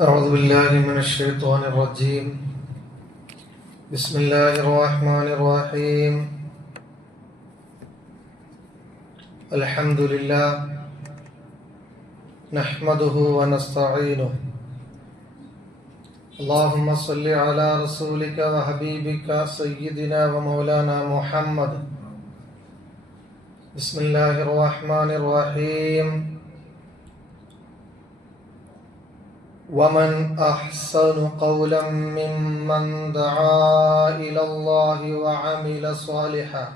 أعوذ بالله من الشيطان الرجيم. بسم الله الرحمن الرحيم. الحمد لله نحمده ونستعينه. اللهم صل على رسولك وحبيبك سيدنا ومولانا محمد. بسم الله الرحمن الرحيم. ومن احسن قولا ممن دعا الى الله وعمل صالحا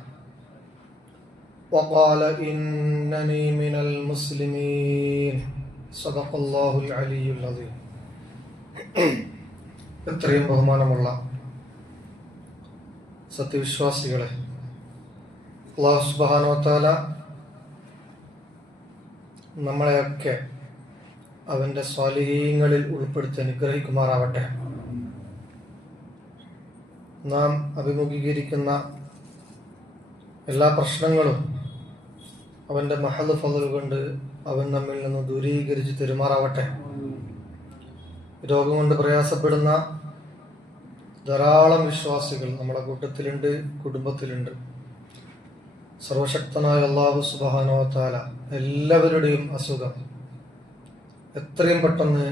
وقال انني من المسلمين صدق الله العلي العظيم എത്രയും ബഹുമാനമുള്ള സത്യവിശ്വാസികളെ അള്ളാഹു സുബാനോത്താല നമ്മളെയൊക്കെ അവന്റെ സ്വാലിഹീങ്ങളിൽ ഉൾപ്പെടുത്തി അനുഗ്രഹിക്കുമാറാവട്ടെ. നാം അഭിമുഖീകരിക്കുന്ന എല്ലാ പ്രശ്നങ്ങളും അവന്റെ മഹദ് ഫലൽ കൊണ്ട് അവൻ നമ്മിൽ നിന്ന് ദൂരീകരിച്ച് തെരുമാറാവട്ടെ. രോഗം കൊണ്ട് പ്രയാസപ്പെടുന്ന ധാരാളം വിശ്വാസികൾ നമ്മുടെ കൂട്ടത്തിലുണ്ട് കുടുംബത്തിലുണ്ട്. സർവശക്തനായ അള്ളാഹു താല എല്ലാവരുടെയും അസുഖം എത്രയും പെട്ടെന്ന്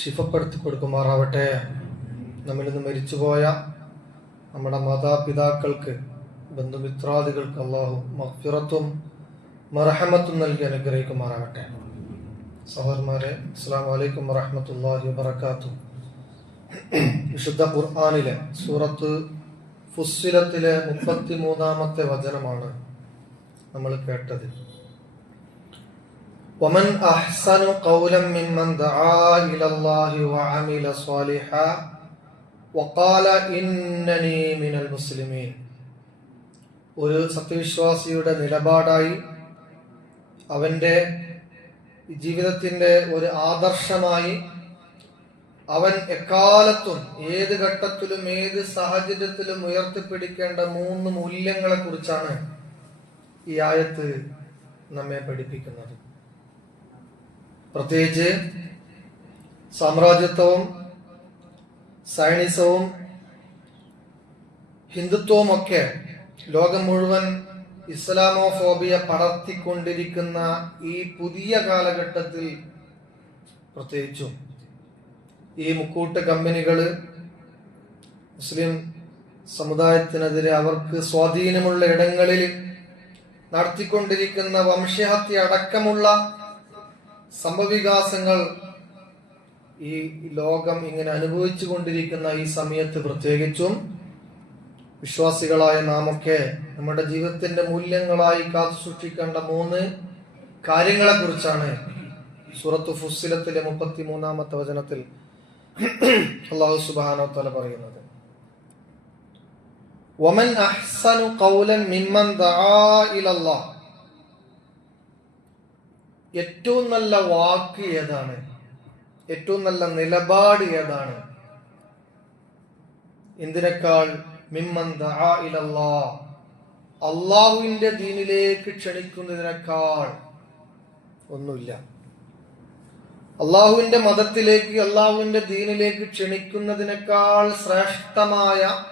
ശിഫപ്പെടുത്തി കൊടുക്കുമാറാവട്ടെ. നമ്മിൽ നിന്ന് മരിച്ചുപോയ നമ്മുടെ മാതാപിതാക്കൾക്ക് ബന്ധുമിത്രാദികൾക്ക് അള്ളാഹു മഫിറത്തും മറഹമത്തും നൽകി അനുഗ്രഹിക്കുമാറാവട്ടെ. സഹോദരന്മാരെ അസ്സാം വലൈക്കും വറഹമത്തല്ലാഹി വബർക്കാത്തു വിശുദ്ധ ഖുർആാനിലെ സൂറത്ത് ഫുസ്സിലത്തിലെ മുപ്പത്തി മൂന്നാമത്തെ വചനമാണ് നമ്മൾ കേട്ടത്. ومن أحسن قولا ممن دعا إلى الله وعمل صالحا وقال إنني من المسلمين ഒരു സത്യവിശ്വാസിയുടെ നിലപാടായി അവന്റെ ജീവിതത്തിന്റെ ഒരു ആദർശമായി അവൻ എക്കാലത്തും ഏത് ഘട്ടത്തിലും ഏത് സാഹചര്യത്തിലും ഉയർത്തിപ്പിടിക്കേണ്ട മൂന്ന് മൂല്യങ്ങളെ കുറിച്ചാണ് ഈ ആയത്ത് നമ്മെ പഠിപ്പിക്കുന്നത് പ്രത്യേകിച്ച് സാമ്രാജ്യത്വവും സൈനിസവും ഹിന്ദുത്വവും ഒക്കെ ലോകം മുഴുവൻ ഇസ്ലാമോഫോബിയ പടർത്തിക്കൊണ്ടിരിക്കുന്ന ഈ പുതിയ കാലഘട്ടത്തിൽ പ്രത്യേകിച്ചും ഈ മുക്കൂട്ട് കമ്പനികൾ മുസ്ലിം സമുദായത്തിനെതിരെ അവർക്ക് സ്വാധീനമുള്ള ഇടങ്ങളിൽ നടത്തിക്കൊണ്ടിരിക്കുന്ന വംശഹത്യ അടക്കമുള്ള സംഭവവികാസങ്ങൾ ഈ ലോകം ഇങ്ങനെ അനുഭവിച്ചു കൊണ്ടിരിക്കുന്ന ഈ സമയത്ത് പ്രത്യേകിച്ചും വിശ്വാസികളായ നാമൊക്കെ നമ്മുടെ ജീവിതത്തിന്റെ മൂല്യങ്ങളായി കാത്തു സൂക്ഷിക്കേണ്ട മൂന്ന് കാര്യങ്ങളെ കുറിച്ചാണ് സൂറത്ത് ഫുസിലത്തിലെ മുപ്പത്തി മൂന്നാമത്തെ വചനത്തിൽ അള്ളാഹു സുബാനോ തല പറയുന്നത്. വമൻ അഹ്സനു ഖൗലൻ മിമ്മൻ ദആ ഇലല്ലാഹ്. ഏറ്റവും നല്ല വാക്ക് ഏതാണ്? ഏറ്റവും നല്ല നിലപാട് ഏതാണ്? എന്തിനേക്കാൾ ഇലല്ലാഹ് അള്ളാഹുവിന്റെ ദീനിലേക്ക് ക്ഷണിക്കുന്നതിനേക്കാൾ ഒന്നുമില്ല. അള്ളാഹുവിന്റെ മതത്തിലേക്ക് അള്ളാഹുവിന്റെ ദീനിലേക്ക് ക്ഷണിക്കുന്നതിനേക്കാൾ ശ്രേഷ്ഠമായ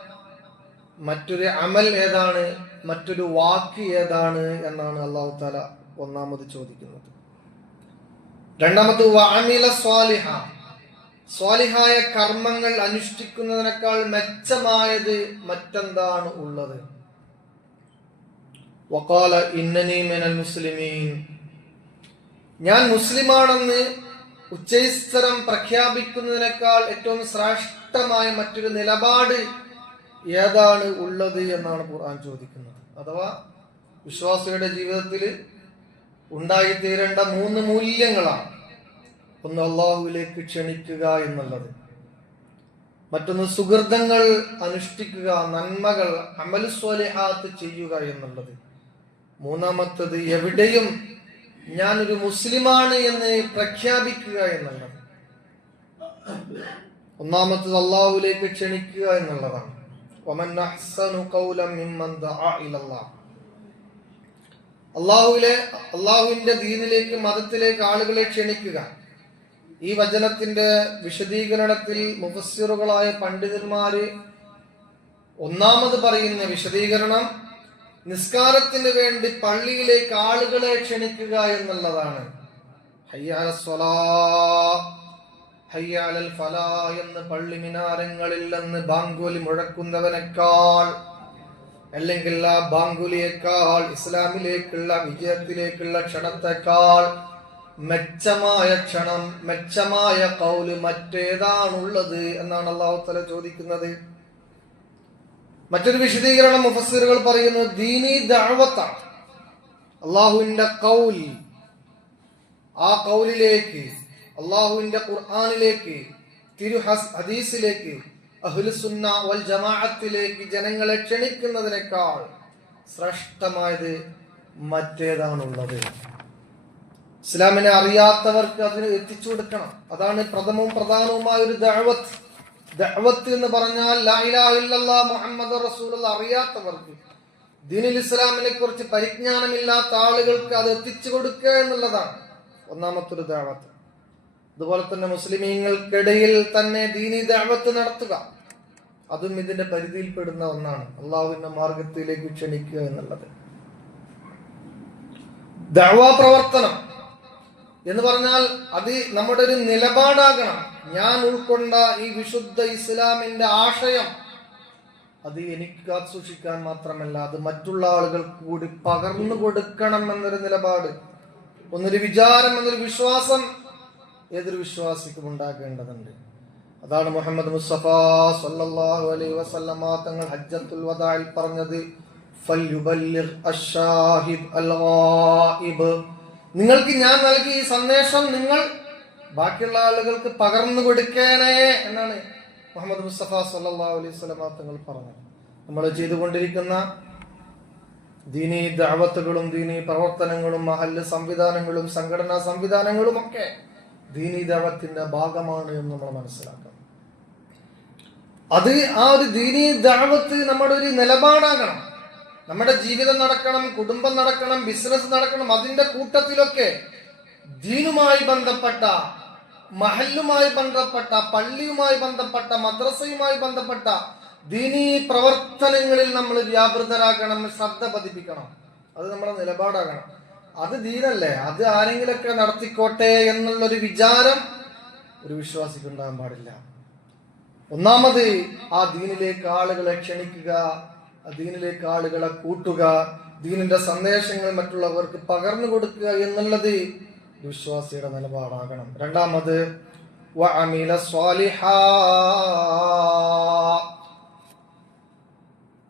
മറ്റൊരു അമൽ ഏതാണ്? മറ്റൊരു വാക്ക് ഏതാണ്? എന്നാണ് അള്ളാഹു താല ഒന്നാമത് ചോദിക്കുന്നത്. രണ്ടാമത് വാമില സ്വാലിഹ. സ്വാലിഹായ കർമ്മങ്ങൾ അനുഷ്ഠിക്കുന്നതിനേക്കാൾ മെച്ചമായത് മറ്റെന്താണ് ഉള്ളത്? വക്കാല ഇന്നനി മിനൽ മുസ്ലിമീൻ. ഞാൻ മുസ്ലിമാണെന്ന് ഉച്ചൈസ്തരം പ്രഖ്യാപിക്കുന്നതിനേക്കാൾ ഏറ്റവും ശ്രേഷ്ഠമായ മറ്റൊരു നിലപാട് ഏതാണ് ഉള്ളത് എന്നാണ് ഖുർആൻ ചോദിക്കുന്നത്. അഥവാ വിശ്വാസിയുടെ ജീവിതത്തിൽ ഉണ്ടായിത്തീരേണ്ട മൂന്ന് മൂല്യങ്ങളാണ്. ഒന്ന് അള്ളാഹുവിലേക്ക് ക്ഷണിക്കുക എന്നുള്ളത്. മറ്റൊന്ന് സുഹൃതങ്ങൾ അനുഷ്ഠിക്കുക നന്മകൾ അമൽസ്വലിഹാത്ത് ചെയ്യുക എന്നുള്ളത്. മൂന്നാമത്തത് എവിടെയും ഞാനൊരു മുസ്ലിമാണ് എന്ന് പ്രഖ്യാപിക്കുക എന്നുള്ളത്. ഒന്നാമത്തത് അള്ളാഹുലേക്ക് ക്ഷണിക്കുക എന്നുള്ളതാണ്. അള്ളാഹുലെ അള്ളാഹുവിന്റെ ദീനിലേക്ക് മതത്തിലേക്ക് ആളുകളെ ക്ഷണിക്കുക. ഈ വചനത്തിന്റെ വിശദീകരണത്തിൽ മുഫസ്സിറുകളായ പണ്ഡിതന്മാര് ഒന്നാമത് പറയുന്ന വിശദീകരണം നിസ്കാരത്തിന് വേണ്ടി പള്ളിയിലേക്ക് ആളുകളെ ക്ഷണിക്കുക എന്നുള്ളതാണ്. ഹയ്യാല എന്ന് പള്ളി മിനാരങ്ങളിൽ നിന്ന് ബാങ്കുലി മുഴക്കുന്നവനേക്കാൾ അല്ലെങ്കിൽ ആ ബാങ്കുലിയേക്കാൾ ഇസ്ലാമിലേക്കുള്ള വിജയത്തിലേക്കുള്ള ക്ഷണത്തെക്കാൾ മെച്ചമായ ക്ഷണം മെച്ചമായ കൗൽ മറ്റേതാണുള്ളത് എന്നാണ് അള്ളാഹു തല ചോദിക്കുന്നത്. മറ്റൊരു വിശദീകരണം മുഫസ്സിറുകൾ പറയുന്നു ദീനി ദഴവത്താണ് അള്ളാഹുവിന്റെ കൗൽ ആ കൗലിലേക്ക് അള്ളാഹുവിന്റെ ഖുർആാനിലേക്ക് തിരു ഹദീസിലേക്ക് അഹുൽസുന്ന വൽ ജമാഅത്തിലേക്ക് ജനങ്ങളെ ക്ഷണിക്കുന്നതിനേക്കാൾ ശ്രേഷ്ഠമായത് മറ്റേതാണുള്ളത്. ഇസ്ലാമിനെ അറിയാത്തവർക്ക് അതിന് എത്തിച്ചു കൊടുക്കണം. അതാണ് പ്രഥമവും പ്രധാനവുമായ ഒരു ദഅവത്ത്. ദഅവത്ത് എന്ന് പറഞ്ഞാൽ മുഹമ്മദ് റസൂലുള്ള അറിയാത്തവർക്ക് ദിനിൽ ഇസ്ലാമിനെ കുറിച്ച് പരിജ്ഞാനമില്ലാത്ത ആളുകൾക്ക് അത് എത്തിച്ചു കൊടുക്കുക എന്നുള്ളതാണ് ഒന്നാമത്തെ ഒരു ദഅവത്ത്. അതുപോലെ തന്നെ മുസ്ലിമീങ്ങൾക്കിടയിൽ തന്നെ ദീനി ദഅവത്ത് നടത്തുക. അതും ഇതിന്റെ പരിധിയിൽപ്പെടുന്ന ഒന്നാണ്. അള്ളാഹുവിന്റെ മാർഗത്തിലേക്ക് ക്ഷണിക്കുക എന്നുള്ളത്. ദഅവ പ്രവർത്തനം. എന്ന് പറഞ്ഞാൽ അത് നമ്മുടെ ഒരു നിലപാടാകണം. ഞാൻ ഉൾക്കൊണ്ട ഈ വിശുദ്ധ ഇസ്ലാമിന്റെ ആശയം അത് എനിക്ക് കാത്തു സൂക്ഷിക്കാൻ മാത്രമല്ല അത് മറ്റുള്ള ആളുകൾ കൂടി പകർന്നു കൊടുക്കണം എന്നൊരു നിലപാട് ഒന്നൊരു വിചാരം എന്നൊരു വിശ്വാസം ഏതൊരു വിശ്വാസിക്കും ഉണ്ടാക്കേണ്ടതുണ്ട് അതാണ് മുഹമ്മദ് മുസ്തഫ സല്ലല്ലാഹു അലൈഹി വസല്ലമ തങ്ങൾ ഹജ്ജത്തുൽ വദായിൽ പറഞ്ഞത് ഫൽ യുബല്ലിർ അൽ ഗായിബ് നിങ്ങൾക്ക് ഞാൻ നൽകിയ ഈ സന്ദേശം നിങ്ങൾ ബാക്കിയുള്ള ആളുകൾക്ക് പകർന്നു കൊടുക്കേനേ എന്നാണ് മുഹമ്മദ് മുസ്തഫ സല്ലല്ലാഹു അലൈഹി വസല്ലമ തങ്ങൾ പറഞ്ഞത്. നമ്മൾ ചെയ്തുകൊണ്ടിരിക്കുന്ന ദീനി ദാവത്തുകളും ദീനി പ്രവർത്തനങ്ങളും മഹല്ല് സംവിധാനങ്ങളും സംഘടനാ സംവിധാനങ്ങളും ഒക്കെ ദീനി ദാവത്തിന്റെ ഭാഗമാണ് എന്ന് നമ്മൾ മനസ്സിലാക്കണം. അത് ആ ഒരു ദീനി ദാവത്ത് നമ്മുടെ ഒരു നിലപാടാകണം. നമ്മുടെ ജീവിതം നടക്കണം കുടുംബം നടക്കണം ബിസിനസ് നടക്കണം അതിന്റെ കൂട്ടത്തിലൊക്കെ ദീനുമായി ബന്ധപ്പെട്ട മഹല്ലുമായി ബന്ധപ്പെട്ട പള്ളിയുമായി ബന്ധപ്പെട്ട മദ്രസയുമായി ബന്ധപ്പെട്ട ദീനീ പ്രവർത്തനങ്ങളിൽ നമ്മൾ വ്യാപൃതരാകണം ശ്രദ്ധ പതിപ്പിക്കണം. അത് നമ്മുടെ നിലപാടാകണം. അത് ദീനല്ലേ? അത് ആരെങ്കിലൊക്കെ നടത്തിക്കോട്ടെ എന്നുള്ളൊരു വിചാരം ഒരു വിശ്വാസിക്ക് ഉണ്ടാകാൻ പാടില്ല. ഒന്നാമത് ആ ദീനിലേക്ക് ആളുകളെ ക്ഷണിക്കുക ദീനിലേക്ക് ആളുകളെ കൂട്ടുക ദീനിന്റെ സന്ദേശങ്ങൾ മറ്റുള്ളവർക്ക് പകർന്നു കൊടുക്കുക എന്നുള്ളത് വിശ്വാസിയുടെ നിലപാടാകണം. രണ്ടാമത്.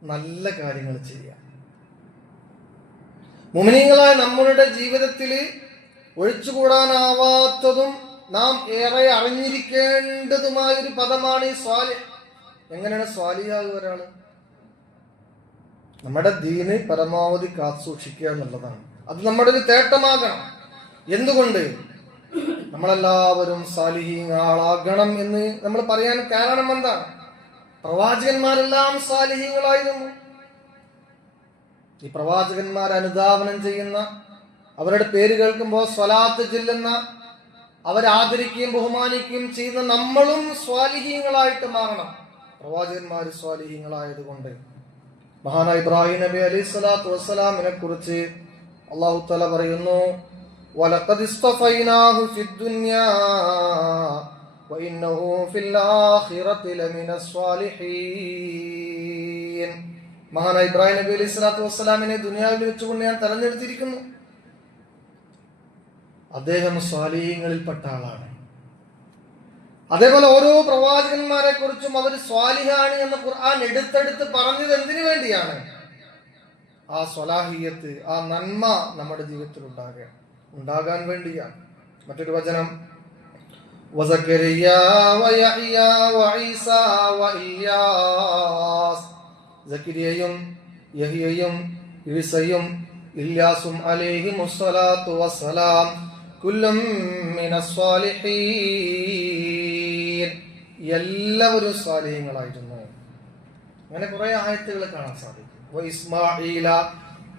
നല്ല കാര്യങ്ങൾ ചെയ്യുക. മുമിനിങ്ങളായ നമ്മളുടെ ജീവിതത്തിൽ ഒഴിച്ചുകൂടാനാവാത്തതും നാം ഏറെ അറിഞ്ഞിരിക്കേണ്ടതുമായ ഒരു പദമാണ് ഈ സ്വാലി. എങ്ങനെയാണ് സ്വാലിയാകുക ഒരാൾ? നമ്മുടെ ദീന് പരമാവധി കാത്തുസൂക്ഷിക്കുക എന്നുള്ളതാണ്. അത് നമ്മുടെ ഒരു തേട്ടമാകണം. എന്തുകൊണ്ട്? നമ്മളെല്ലാവരും സാലിഹീങ്ങളാകണം എന്ന് നമ്മൾ പറയാൻ കാരണം എന്താണ് പ്രവാചകന്മാരെല്ലാം സാലിഹീങ്ങളായിരുന്നു. ഈ പ്രവാചകന്മാർ അനുധാവനം ചെയ്യുന്ന അവരുടെ പേര് കേൾക്കുമ്പോൾ സ്വലാത്ത് ചെല്ലുന്ന അവരാദരിക്കുകയും ബഹുമാനിക്കുകയും ചെയ്യുന്ന നമ്മളും സ്വാലിഹീങ്ങളായിട്ട് മാറണം. പ്രവാചകന്മാർ സ്വാലിഹീങ്ങളായതുകൊണ്ട് മഹാന ഇബ്രാഹിം നബി അലൈഹി സ്വലാത്തു വസ്സലാമിനെ കുറിച്ച് അള്ളാഹു തല പറയുന്നു മഹാന ഇബ്രാഹിം നബി അലൈഹി സ്വലാത്തു വസ്സലാമിനെ ദുനിയാവിൽ വെച്ചുകൊണ്ട് ഞാൻ തെരഞ്ഞെടുത്തിരിക്കുന്നു. അദ്ദേഹം സ്വാലീയങ്ങളിൽപ്പെട്ട ആളാണ്. അതേപോലെ ഓരോ പ്രവാചകന്മാരെ കുറിച്ചും അവർ സ്വാലിഹാണ് എന്ന ഖുർആൻ എടുത്തെടുത്ത് പറഞ്ഞത് എന്തിനു വേണ്ടിയാണ്? ആ സ്വലാഹിയത്ത് ആ നന്മ നമ്മുടെ ജീവിതത്തിൽ ഉണ്ടാകുക ഉണ്ടാകാൻ വേണ്ടിയാണ്. മറ്റൊരു വചനം ും യഹിയയും ഈസയും എല്ലാവരും സ്വാലിഹ്യങ്ങളായിരുന്നു അങ്ങനെ കുറെ ആയത്തുകൾ കാണാൻ സാധിക്കും وإسماعيل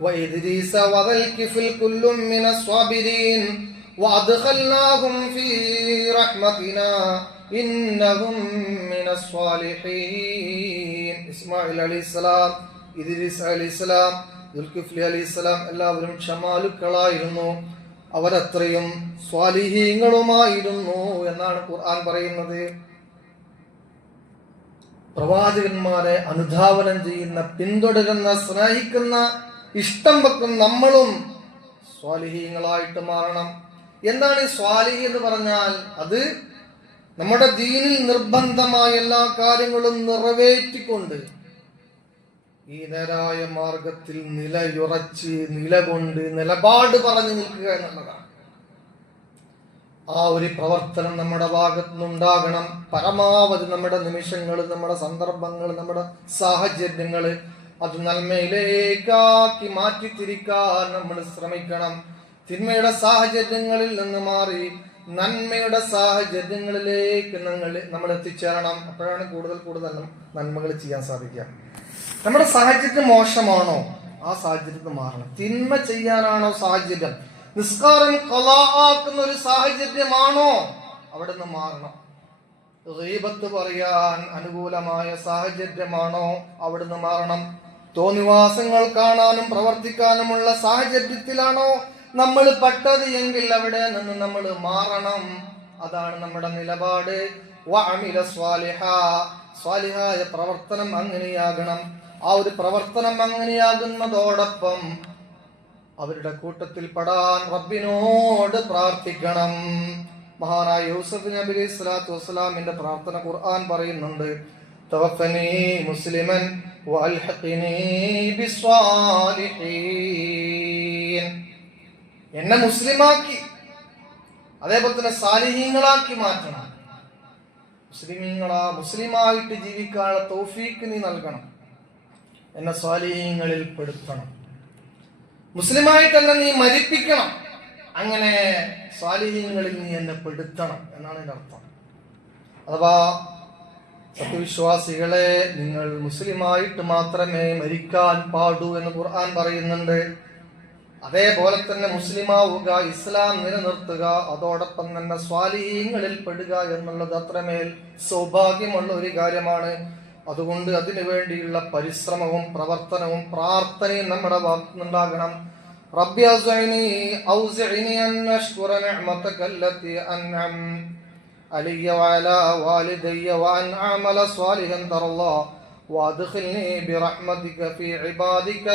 وإدريس وذا الكفل كل من الصابرين وأدخلناهم في رحمتنا إنهم من الصالحين ഇസ്മായിൽ അലൈഹിസ്സലാം ഇദ്രീസ് അലൈഹിസ്സലാം ദുൽഖിഫ്ലി അലൈഹിസ്സലാം എല്ലാവരും ക്ഷമാലുക്കളായിരുന്നു അവരത്രയും സ്വാലിഹീങ്ങളുമായിരുന്നു എന്നാണ് ഖുർആൻ പറയുന്നത് പ്രവാചകന്മാരെ അനുധാവനം ചെയ്യുന്ന പിന്തുടരുന്ന സ്നേഹിക്കുന്ന ഇഷ്ടം വെക്കും നമ്മളും സ്വാലിഹീങ്ങളായിട്ട് മാറണം. എന്താണ് ഈ സ്വാലിഹി എന്ന് പറഞ്ഞാൽ? അത് നമ്മുടെ ദീനിൽ നിർബന്ധമായ എല്ലാ കാര്യങ്ങളും നിറവേറ്റിക്കൊണ്ട് ഈ നേരായ മാർഗത്തിൽ നിലയുറച്ച് നിലകൊണ്ട് നിലപാട് പറഞ്ഞു നിൽക്കുക എന്നുള്ളതാണ്. ആ ഒരു പ്രവർത്തനം നമ്മുടെ ഭാഗത്തുനിന്നുണ്ടാകണം. പരമാവധി നമ്മുടെ നിമിഷങ്ങൾ നമ്മുടെ സന്ദർഭങ്ങൾ നമ്മുടെ സാഹചര്യങ്ങൾ അത് നന്മയിലേക്കാക്കി മാറ്റിത്തിരിക്കാൻ നമ്മൾ ശ്രമിക്കണം. തിന്മയുടെ സാഹചര്യങ്ങളിൽ നിന്ന് മാറി നന്മയുടെ സാഹചര്യങ്ങളിലേക്ക് നമ്മൾ നമ്മൾ എത്തിച്ചേരണം. അപ്പോഴാണ് കൂടുതൽ കൂടുതൽ നന്മകൾ ചെയ്യാൻ സാധിക്കുക. നമ്മുടെ സാഹചര്യം മോശമാണോ? ആ സാഹചര്യത്തിൽ മാറണം. തിന്മ ചെയ്യാനാണോ സാഹചര്യം? നിസ്കാരം കലാക്കുന്ന ഒരു സാഹചര്യമാണോ? അവിടെ നിന്ന് മാറണം. റീബത്ത് പറയാൻ അനുകൂലമായ സാഹചര്യമാണോ? അവിടുന്ന് മാറണം. തോന്നിവാസങ്ങൾ കാണാനും പ്രവർത്തിക്കാനുമുള്ള സാഹചര്യത്തിലാണോ നമ്മൾ പെട്ടത് എങ്കിൽ അവിടെ നിന്ന് നമ്മൾ മാറണം. അതാണ് നമ്മുടെ നിലപാട്. സ്വാലിഹായ പ്രവർത്തനം അങ്ങനെയാകണം. ആ ഒരു പ്രവർത്തനം അങ്ങനെയാകുന്നതോടൊപ്പം അവരുടെ കൂട്ടത്തിൽ പെടാൻ റബ്ബിനോട് പ്രാർത്ഥിക്കണം. മഹാനായ യൂസഫ് നബി അലൈഹി സ്വലാത്തു വസ്സലാമിന്റെ പ്രാർത്ഥന ഖുർആൻ പറയുന്നുണ്ട് തവഫനി മുസ്ലിമൻ വഅൽഹഖിനി ബിസ്വാലിഹീൻ. എന്നെ മുസ്ലിമാക്കി അതേപോലെ തന്നെ സാലിഹീങ്ങളാക്കി മാറ്റണം. മുസ്ലിമീങ്ങളാ മുസ്ലിമായിട്ട് ജീവിക്കാനുള്ള തൗഫീക്ക് നീ നൽകണം. എന്നെ സ്വാലിഹീങ്ങളിൽ പെടുത്തണം. മുസ്ലിമായി തന്നെ നീ മരിപ്പിക്കണം. അങ്ങനെ സ്വാലിഹ്യങ്ങളിൽ നീ എന്നെ പെടുത്തണം എന്നാണ് എന്റെ അർത്ഥം. അഥവാ സത്യവിശ്വാസികളെ നിങ്ങൾ മുസ്ലിമായിട്ട് മാത്രമേ മരിക്കാൻ പാടൂ എന്ന് ഖുർആൻ പറയുന്നുണ്ട്. അതേപോലെ തന്നെ മുസ്ലിമാവുക ഇസ്ലാം നിലനിർത്തുക അതോടൊപ്പം തന്നെ സ്വാലിഹ്യങ്ങളിൽ പെടുക എന്നുള്ളത് അത്രമേൽ സൗഭാഗ്യമുള്ള ഒരു കാര്യമാണ്. അതുകൊണ്ട് അതിനു വേണ്ടിയുള്ള പരിശ്രമവും പ്രവർത്തനവും പ്രാർത്ഥനയും നമ്മുടെ ഭാഗത്തുനിന്നുണ്ടാകണം റബ്ബി അസ്ഇനി ഔസിഇനി അൻ അഷ്കുറ നിഅമതക അല്ലതി അൻഅം علي وعلى والدي وأن أعمل صالحا ترى الله وأدخلني برحمتك في عبادك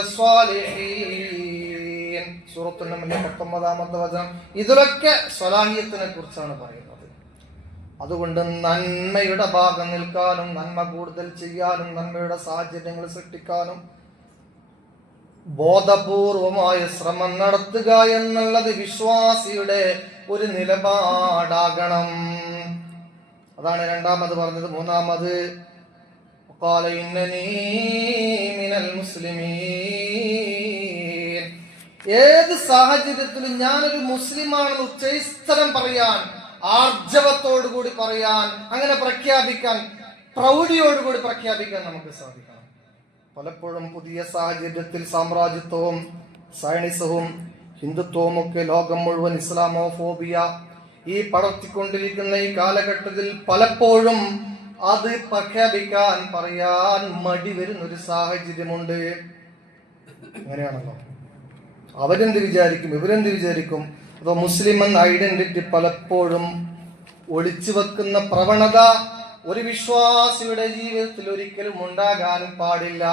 الصالحين സൂറത്തു നമ്മിലെ പത്തൊമ്പതാമത്തെ വചനം ഇതിലൊക്കെ സ്വലാഹിയത്തിനെ കുറിച്ചാണ് പറയുന്നത് അതുകൊണ്ട് നന്മയുടെ ഭാഗം നിൽക്കാനും നന്മ കൂടുതൽ ചെയ്യാനും നന്മയുടെ സാഹചര്യങ്ങൾ സൃഷ്ടിക്കാനും ബോധപൂർവമായ ശ്രമം നടത്തുക എന്നുള്ളത് വിശ്വാസിയുടെ ഒരു നിലപാടാകണം. അതാണ് രണ്ടാമത് പറഞ്ഞത്. മൂന്നാമത് ഏത് സാഹചര്യത്തിലും ഞാനൊരു മുസ്ലിമാണെന്ന് ഉച്ചൈസ്തരം പറയാൻ ആർജവത്തോടു കൂടി പറയാൻ അങ്ങനെ പ്രഖ്യാപിക്കാൻ പ്രൗഢിയോടുകൂടി പ്രഖ്യാപിക്കാൻ നമുക്ക് സാധിക്കണം. പലപ്പോഴും പുതിയ സാഹചര്യത്തിൽ സാമ്രാജ്യത്വവും സൈണിസവും ഹിന്ദുത്വവും ഒക്കെ ലോകം മുഴുവൻ ഇസ്ലാമോഫോബിയ ഈ പടർത്തിക്കൊണ്ടിരിക്കുന്ന ഈ കാലഘട്ടത്തിൽ പലപ്പോഴും അത് പ്രഖ്യാപിക്കാൻ പറയാൻ മടി വരുന്ന ഒരു സാഹചര്യമുണ്ട്. അങ്ങനെയാണല്ലോ. അവരെന്ത് വിചാരിക്കും? ഇവരെന്ത് വിചാരിക്കും? അപ്പൊ മുസ്ലിം എന്ന ഐഡന്റിറ്റി പലപ്പോഴും ഒളിച്ചു വെക്കുന്ന പ്രവണത ഒരു വിശ്വാസിയുടെ ജീവിതത്തിൽ ഒരിക്കലും ഉണ്ടാകാനും പാടില്ല.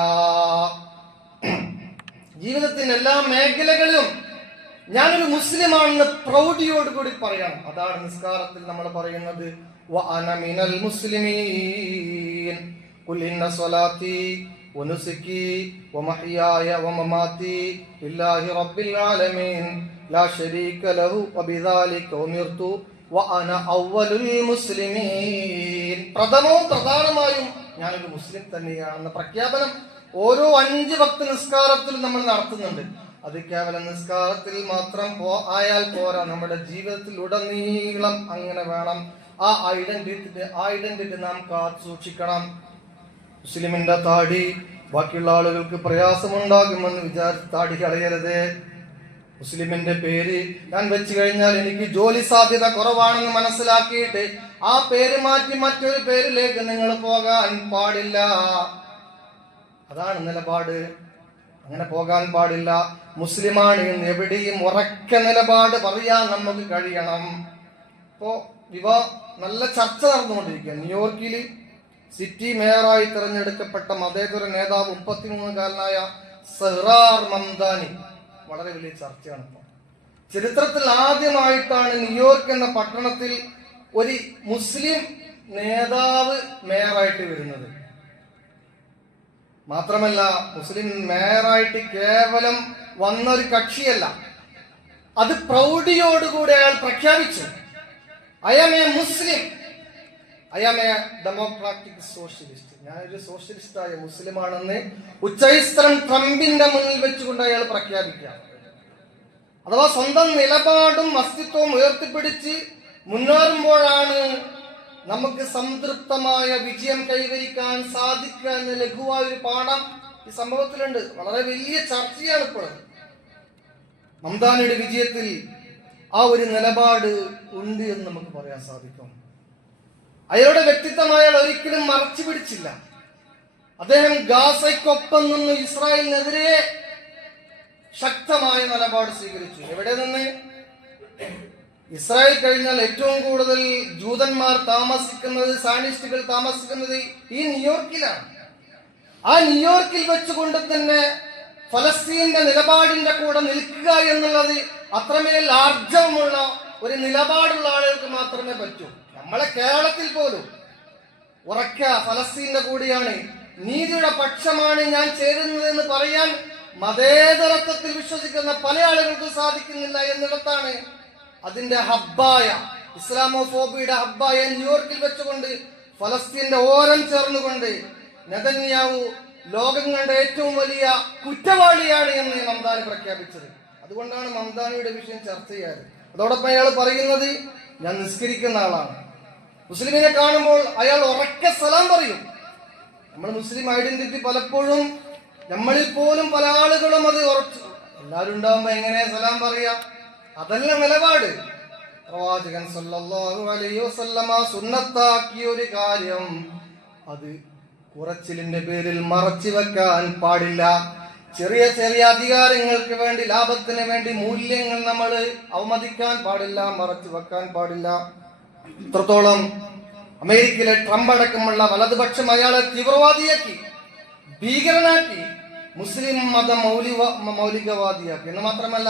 ജീവിതത്തിന്റെ എല്ലാ മേഖലകളിലും ഞാനൊരു മുസ്ലിമാണെന്ന് പ്രൗഢിയോട് കൂടി പറയണം. അതാണ് നിസ്കാരത്തിൽ നമ്മൾ പറയുന്നത്. മുസ്ലിമീൻ. من المسلمين قل إن صلاتي ونسكي ومحياي ومماتي لله رب العالمين لا شريك له وبذلك أمرت وأنا أول المسلمين പ്രഥമവും പ്രധാനമായും ഞാനൊരു മുസ്ലിം തന്നെയാണെന്ന പ്രഖ്യാപനം ഓരോ അഞ്ച് ഭക്ത നിസ്കാരത്തിൽ നമ്മൾ നടത്തുന്നുണ്ട് അത് കേവലം നിസ്കാരത്തിൽ മാത്രം പോ ആയാൽ പോരാ നമ്മുടെ ജീവിതത്തിൽ ഉടനീളം അങ്ങനെ വേണം ആ ഐഡന്റിറ്റി ഐഡന്റിറ്റി നാം കാത്തു സൂക്ഷിക്കണം മുസ്ലിമിന്റെ താടി ബാക്കിയുള്ള ആളുകൾക്ക് പ്രയാസമുണ്ടാകുമെന്ന് വിചാരിച്ച് താടി കളയരുത്. മുസ്ലിമിന്റെ പേര് ഞാൻ വെച്ചു കഴിഞ്ഞാൽ എനിക്ക് ജോലി സാധ്യത കുറവാണെന്ന് മനസ്സിലാക്കിയിട്ട് ആ പേര് മാറ്റി മറ്റൊരു പേരിലേക്ക് നിങ്ങൾ പോകാൻ പാടില്ല. അതാണ് നിലപാട്. അങ്ങനെ പോകാൻ പാടില്ല. മുസ്ലിമാണ് എന്ന് എവിടെയും ഉറക്ക നിലപാട് പറയാൻ നമുക്ക് കഴിയണം. ഇപ്പോ വിവാ നല്ല ചർച്ച നടന്നുകൊണ്ടിരിക്കുക ന്യൂയോർക്കിൽ സിറ്റി മേയറായി തിരഞ്ഞെടുക്കപ്പെട്ട മതേതര നേതാവ് മുപ്പത്തിമൂന്നുകാരനായ സെഹ്റാർ മംദാനി വളരെ വലിയ ചർച്ചയാണ് ഇപ്പോൾ ചരിത്രത്തിൽ ആദ്യമായിട്ടാണ് ന്യൂയോർക്ക് എന്ന പട്ടണത്തിൽ ഒരു മുസ്ലിം നേതാവ് മേയറായിട്ട് വരുന്നത്. മാത്രമല്ല മുസ്ലിം മേയറായിട്ട് കേവലം വന്ന ഒരു കക്ഷിയല്ല. അത് പ്രൗഢിയോടുകൂടി അയാൾ പ്രഖ്യാപിച്ചു. I am a Muslim I am a democratic socialist ഞാനൊരു സോഷ്യലിസ്റ്റായ മുസ്ലിമാണെന്ന് ഉച്ചൈസ്ത്രം ട്രംപിന്റെ മുന്നിൽ വെച്ചുകൊണ്ട് അയാൾ പ്രഖ്യാപിക്കുക അഥവാ സ്വന്തം നിലപാടും അസ്തിത്വവും ഉയർത്തിപ്പിടിച്ച് മുന്നേറുമ്പോഴാണ് നമുക്ക് സംതൃപ്തമായ വിജയം കൈവരിക്കാൻ സാധിക്കുക എന്ന ലഘുവായ ഒരു പാഠം ഈ സംഭവത്തിലുണ്ട്. വളരെ വലിയ ചർച്ചയാണ് ഇപ്പോൾ. മംതാനയുടെ വിജയത്തിൽ ആ ഒരു നിലപാട് ഉണ്ട് എന്ന് നമുക്ക് പറയാൻ സാധിക്കും. അയാളുടെ വ്യക്തിത്വം അയാൾ ഒരിക്കലും മറച്ചു പിടിച്ചില്ല. അദ്ദേഹം ഗാസയ്ക്കൊപ്പം നിന്ന് ഇസ്രായേലിനെതിരെ ശക്തമായ നിലപാട് സ്വീകരിച്ചു. എവിടെ നിന്ന്? ഇസ്രായേൽ കഴിഞ്ഞാൽ ഏറ്റവും കൂടുതൽ ജൂതന്മാർ താമസിക്കുന്നത് സാനിസ്റ്റുകൾ താമസിക്കുന്നത് ഈ ന്യൂയോർക്കിലാണ്. ആ ന്യൂയോർക്കിൽ വെച്ചുകൊണ്ട് തന്നെ ഫലസ്തീന്റെ നിലപാടിന്റെ കൂടെ നിൽക്കുക എന്നുള്ളത് അത്രമേൽ ആർജവമുള്ള ഒരു നിലപാടുള്ള ആളുകൾക്ക് മാത്രമേ പറ്റൂ. നമ്മളെ കേരളത്തിൽ പോലും ഉറക്ക ഫലസ്തീന്റെ കൂടിയാണ്. നീതിയുടെ പക്ഷമാണ് ഞാൻ ചേരുന്നത് എന്ന് പറയാൻ മതേതരത്വത്തിൽ വിശ്വസിക്കുന്ന പല ആളുകൾക്കും സാധിക്കുന്നില്ല എന്നിടത്താണ് അതിന്റെ ഹബ്ബായ ഇസ്ലാമോഫോബിയുടെ ഹബ്ബായ ന്യൂയോർക്കിൽ വെച്ചുകൊണ്ട് ഫലസ്തീന്റെ ഓരം ചേർന്നുകൊണ്ട് നെതന്യാവു ലോകം കണ്ട ഏറ്റവും വലിയ കുറ്റവാളിയാണ് എന്ന് മംദാനി പ്രഖ്യാപിച്ചത്. അതുകൊണ്ടാണ് മംദാനിയുടെ വിഷയം ചർച്ച ചെയ്യാറ്. അതോടൊപ്പം അയാൾ പറയുന്നത് ഞാൻ നിസ്കരിക്കുന്ന ആളാണ്. മുസ്ലിമിനെ കാണുമ്പോൾ അയാൾ ഉറക്കെ സലാം പറയും. നമ്മൾ മുസ്ലിം ഐഡന്റിറ്റി പലപ്പോഴും നമ്മളിൽ പോലും പല ആളുകളും അത് ഉറച്ചു എല്ലാവരും ഉണ്ടാവുമ്പോ എങ്ങനെ സലാം പറയാ? അതല്ല നിലപാട്. പ്രവാചകൻ സല്ലല്ലാഹു അലൈഹി വസല്ലമ സുന്നത്താക്കിയ ഒരു കാര്യം അത് കുറച്ചിലിന്റെ പേരിൽ മറച്ചു വെക്കാൻ പാടില്ല. ചെറിയ ചെറിയ അധികാരങ്ങൾക്ക് വേണ്ടി ലാഭത്തിന് വേണ്ടി മൂല്യങ്ങൾ നമ്മൾ അവമതിക്കാൻ പാടില്ല മറച്ചു വെക്കാൻ പാടില്ല. ഇത്രത്തോളം അമേരിക്കയിലെ ട്രംപ് അടക്കമുള്ള വലതുപക്ഷം അയാളെ തീവ്രവാദിയാക്കി ഭീകരനാക്കി മുസ്ലിം മത മൗലിക മൗലികവാദിയാക്കി. എന്ന് മാത്രമല്ല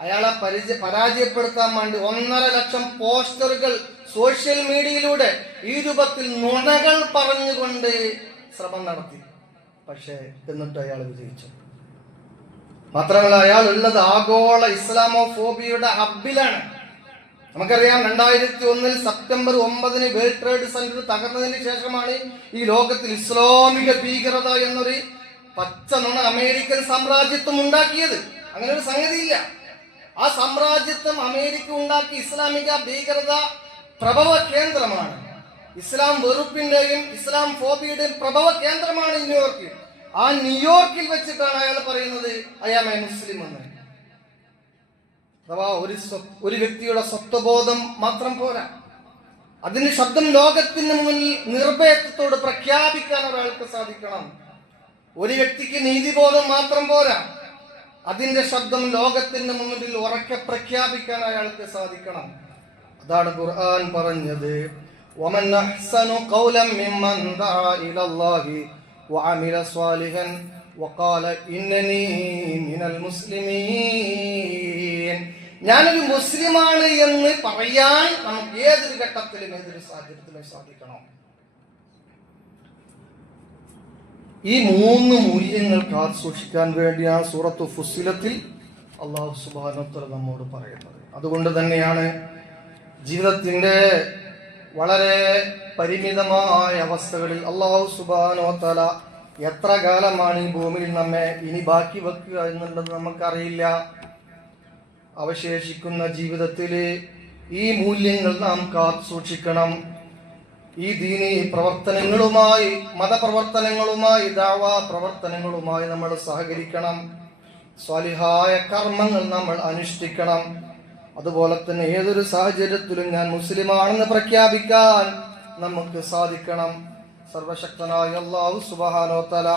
അയാളെ പരിചയ പരാജയപ്പെടുത്താൻ വേണ്ടി ഒന്നര ലക്ഷം പോസ്റ്ററുകൾ സോഷ്യൽ മീഡിയയിലൂടെ ഈ രൂപത്തിൽ നുണകൾ പറഞ്ഞുകൊണ്ട് ശ്രമം നടത്തി. പക്ഷേ എന്നിട്ട് അയാൾ വിജയിച്ചു. മാത്രമല്ല അയാൾ ഉള്ളത് ആഗോള ഇസ്ലാമോ ഫോബിയുടെ ഹബിലാണ് നമുക്കറിയാം രണ്ടായിരത്തി ഒന്നിൽ സെപ്റ്റംബർ ഒമ്പതിന് വേൾഡ് ട്രേഡ് സെന്റർ തകർന്നതിന് ശേഷമാണ് ഈ ലോകത്തിൽ ഇസ്ലാമിക ഭീകരത എന്നൊരു പച്ച നുണ അമേരിക്കൻ സാമ്രാജ്യത്വം ഉണ്ടാക്കിയത്. അങ്ങനെ ഒരു സംഗതിയില്ല. ആ സാമ്രാജ്യത്വം അമേരിക്ക ഉണ്ടാക്കി ഇസ്ലാമിക ഭീകരത പ്രഭവ കേന്ദ്രമാണ്. ഇസ്ലാം വെറുപ്പിന്റെയും ഇസ്ലാം ഫോബിയുടെയും പ്രഭവ കേന്ദ്രമാണ് ന്യൂയോർക്ക്. ആ ന്യൂയോർക്കിൽ വെച്ചിട്ടാണ് അയാൾ പറയുന്നത് അയാമേ മുസ്ലിം എന്ന്. അഥവാ ഒരു സ്വ- ഒരു വ്യക്തിയുടെ സ്വത്വബോധം മാത്രം പോരാ അതിന് ശബ്ദം ലോകത്തിന് മുന്നിൽ നിർഭയത്വത്തോട് പ്രഖ്യാപിക്കാൻ ഒരാൾക്ക് സാധിക്കണം ഒരു വ്യക്തിക്ക് നീതിബോധം മാത്രം പോരാ അതിന്റെ ശബ്ദം ലോകത്തിന് മുന്നിൽ ഉറക്കെ പ്രഖ്യാപിക്കാൻ അയാൾക്ക് സാധിക്കണം അതാണ് ഖുർആൻ പറഞ്ഞത് ومن أحسن قولا ممن دعا إلى الله وعمل صالحا وقال إنني من المسلمين ഞാനൊരു മുസ്ലിമാണ് എന്ന് പറയാൻ നമുക്ക് ഏതൊരു ഘട്ടത്തിലും ഏതൊരു സാഹചര്യത്തിലും സാധിക്കണം. ഈ മൂന്ന് മൂല്യങ്ങൾ കാത്തു സൂക്ഷിക്കാൻ വേണ്ടിയാണ് സൂറത്ത് ഫുസിലത്തിൽ അള്ളാഹു സുബാനോത്തര നമ്മോട് പറയുന്നത്. അതുകൊണ്ട് തന്നെയാണ് ജീവിതത്തിന്റെ വളരെ പരിമിതമായ അവസ്ഥകളിൽ അള്ളാഹു സുബാനോത്തല എത്ര കാലമാണ് ഈ ഭൂമിയിൽ നമ്മെ ഇനി ബാക്കി വെക്കുക എന്നുള്ളത് നമുക്കറിയില്ല. അവശേഷിക്കുന്ന ജീവിതത്തിൽ ഈ മൂല്യങ്ങൾ നാം കാത്തു സൂക്ഷിക്കണം ഈ ദീനി പ്രവർത്തനങ്ങളുമായി മതപ്രവർത്തനങ്ങളുമായി ദാവാ പ്രവർത്തനങ്ങളുമായി നമ്മൾ സഹകരിക്കണം. സ്വാലിഹായ കർമ്മങ്ങൾ നമ്മൾ അനുഷ്ഠിക്കണം. അതുപോലെ തന്നെ ഏതൊരു സാഹചര്യത്തിലും ഞാൻ മുസ്ലിമാണെന്ന് പ്രഖ്യാപിക്കാൻ നമുക്ക് സാധിക്കണം. സർവശക്തനായ അള്ളാഹു സുബാനോത്തല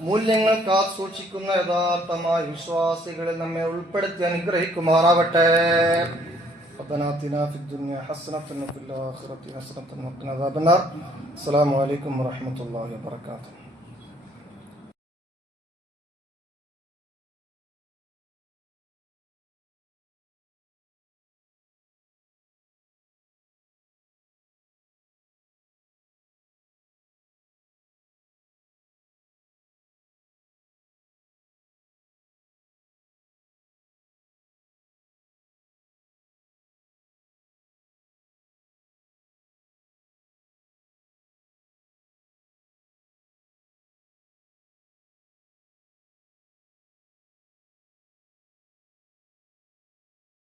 മൂല്യങ്ങൾ കാത്തു സൂക്ഷിക്കുന്ന യഥാർത്ഥമായ വിശ്വാസികളിൽ നമ്മെ ഉൾപ്പെടുത്തി അനുഗ്രഹിക്കുമാറാവട്ടെ അസ്സലാമു അലൈക്കും വറഹ്മത്തുള്ളാഹി വാത്തു